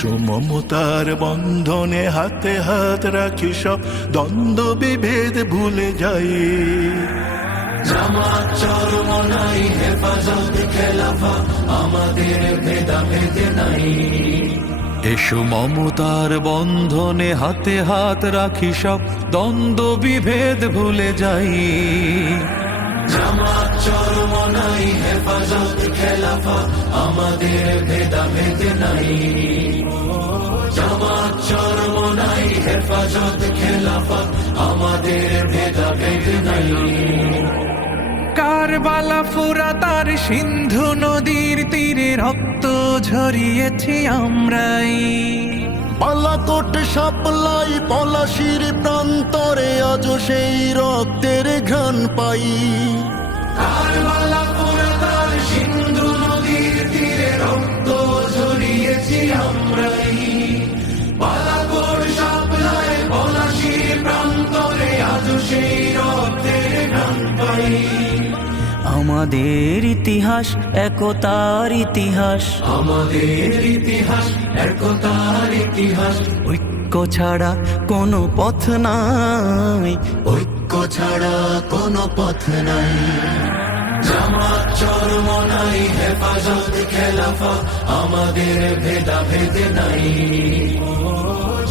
এসো মমতার বন্ধনে হাতে হাত রাখি, সব দ্বন্দ্ব বিভেদ ভুলে যাই। জামাত চরমনাই হেফাজত খেলাফা, আমাদের ভেদাভেদ নাই। এসো মমতার বন্ধনে হাতে হাত রাখি, সব দ্বন্দ্ব বিভেদ ভুলে যাই। জামাত চরমনাই হেফাজত খেলাফা, আমাদের ভেদাভেদ নাই। জামাত চরমনাই হেফাজত খেলাফা, আমাদের ভেদাভেদ নাই। কারবালা ফুরাত আর সিন্ধু নদীর তীরে রক্ত ঝরিয়েছি আমরাই। বালাকোট সাপলাই পলাশির প্রান্তরে আজ সেই রক্তের ঘ্রাণ পাই। কারবালা ফুরাত আর সিন্ধু নদীর তীরে রক্ত ঝরিয়েছি আমরাই। বালাকোট সাপলাই পলাশির প্রান্তরে আজ সেই রক্তের ঘ্রাণ পাই। আমাদের ইতিহাস একতার ইতিহাস, আমাদের ইতিহাস একতার ইতিহাস। ঐক্য ছাড়া কোনো পথ নাই, ঐক্য ছাড়া কোনো পথ নাই। জামাত চরমনাই হেফাজত খেলাফা, আমাদের ভেদাভেদ নাই।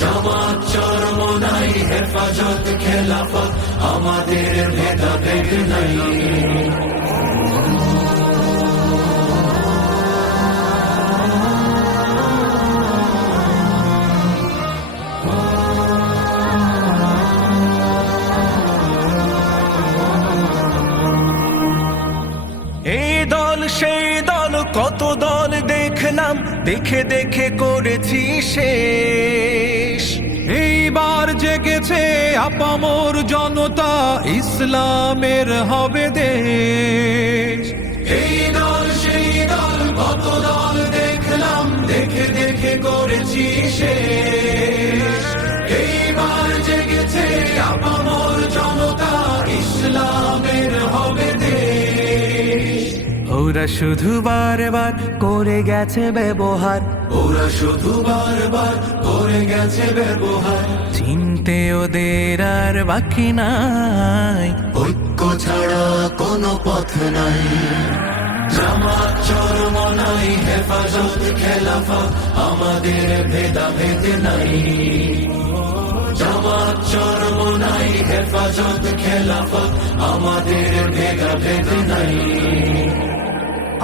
জামাত চরমনাই হেফাজত খেলাফা, আমাদের ভেদাভেদ নাই। এই দল সেই দল কত দল দেখলাম, দেখে দেখে করেছি শেষ। এইবার জেগেছে আপামর জনতা, ইসলামের হবে দেশ। এই দল সেই দল কত দল দেখলাম, দেখে দেখে করেছি শেষ। এইবার জেগেছে আপামর জনতা, ইসলামের হবে দেশ। ওরা শুধু বারবার করে গেছে ব্যবহার, ওরা শুধু বারবার করে গেছে ব্যবহার। চিনতে ওদের আর বাকি নাই, ঐক্য ছাড়া কোনো পথ নাই। জামাত চরমনাই হেফাজত খেলাফা, আমাদের ভেদাভেদ নাই। জামাত চরমনাই হেফাজত খেলাফা, আমাদের ভেদাভেদ নাই।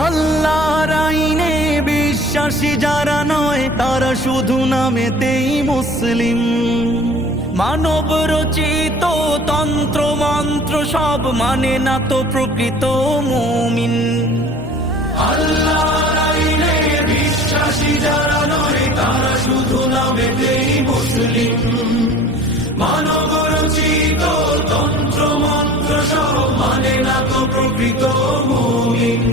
আল্লাহর আইনে বিশ্বাসী যারা নয়, তারা শুধু নামেতেই মুসলিম। মানব রচিত তন্ত্র মন্ত্র সব মানে না তো প্রকৃত মুমিন। আল্লাহর আইনে বিশ্বাসী যারা নয়, তারা শুধু নামেতেই মুসলিম। মানব রচিত তন্ত্র মন্ত্র সব মানে না তো প্রকৃত মুমিন।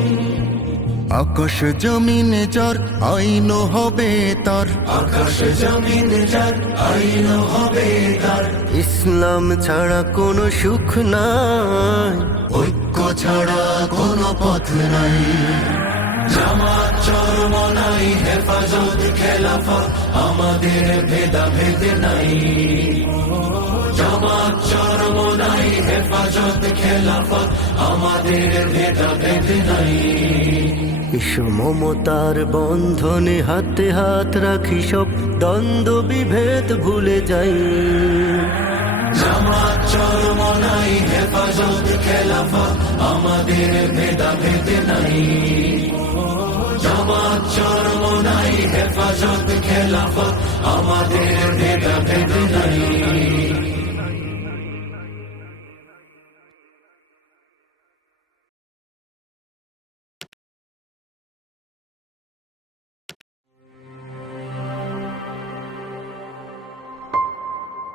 আকাশ জমিন যার আইন হবে তার, আকাশ জমিন যার আইন হবে তার। ইসলাম ছাড়া কোনো সুখ নাই, ঐক্য ছাড়া কোনো পথ নাই। জামাত চরমনাই হেফাজত খেলাফা, আমাদের ভেদাভেদ নাই। জামাত চরমনাই হেফাজত খেলাফা, আমাদের ভেদাভেদ নাই। এসো মমতার বন্ধনে হাতে হাত রাখি, সব দ্বন্দ্ব বিভেদ ভুলে যাই। জামাত চরমনাই হেফাজত খেলাফা, আমাদের ভেদাভেদ নাই। জামাত চরমনাই হেফাজত খেলাফা, আমাদের ভেদাভেদ নাই।